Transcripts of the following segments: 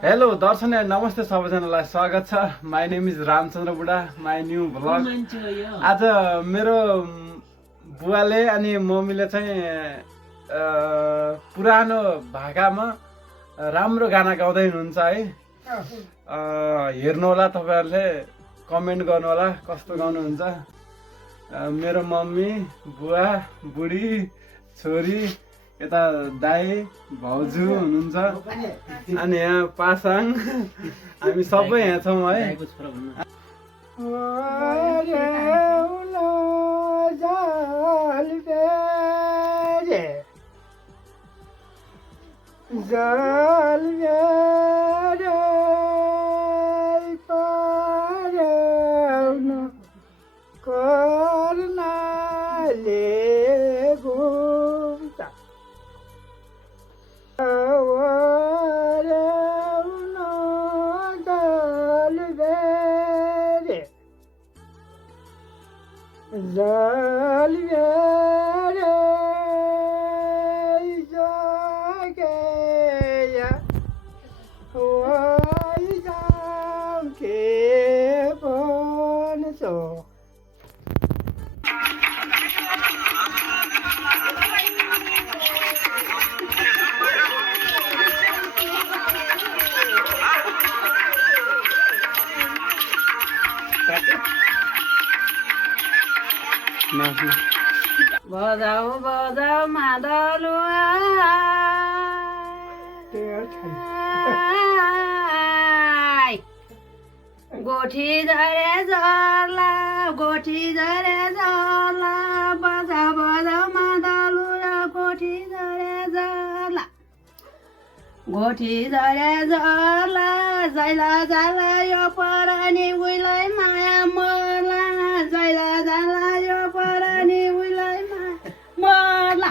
Hello दर्शन नमस्ते सबैजनालाई स्वागत छ। माई नेम इज रामचन्द्र बुढा, माई न्यू भ्लग। आज मेरो बुवाले अनि मम्मीले चाहिँ पुरानो भाकामा राम्रो गाना गाउँदै हुनुहुन्छ है। हेर्नु होला, तपाईँहरूले कमेन्ट गर्नु होला कस्तो गाउनुहुन्छ। मेरो मम्मी, बुवा, बुढी, छोरी, यता दाई, भाउजू हुनुहुन्छ अनि यहाँ पासाङ, हामी सबै यहाँ छौँ है। बजाऊ बजाऊ मादलु गोठी झरे झर्ला, गोठी झरे झर्ला, बजाऊ बजाऊ मादलु गोठी झरे झर्ला, गोठी झरे झर्ला, जैला जाला यो परानी उइलाई माया मर्ला, जैला जाला यो परानी उइलाई माया मर्ला।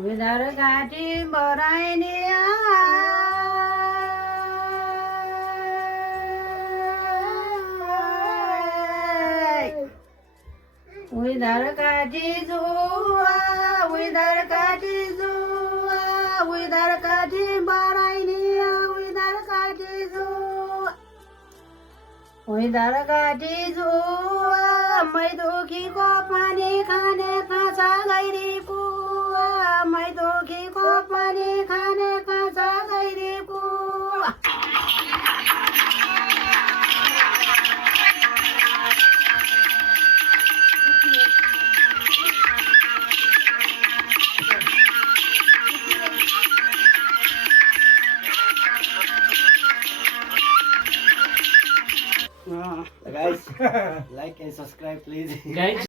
उधर घाटी बराइने उधर घाटी जुआ, उधर घाटी जुआ, उधर घाटी बराइने, उधर घाटी जुआ, उधर घाटी जुआ, मै दुखीको पानी खाने काँचा गैरी पुवा, मै दुखीको पानी खाने काँचा गैरी पुवा। Guys, like and subscribe please. Guys,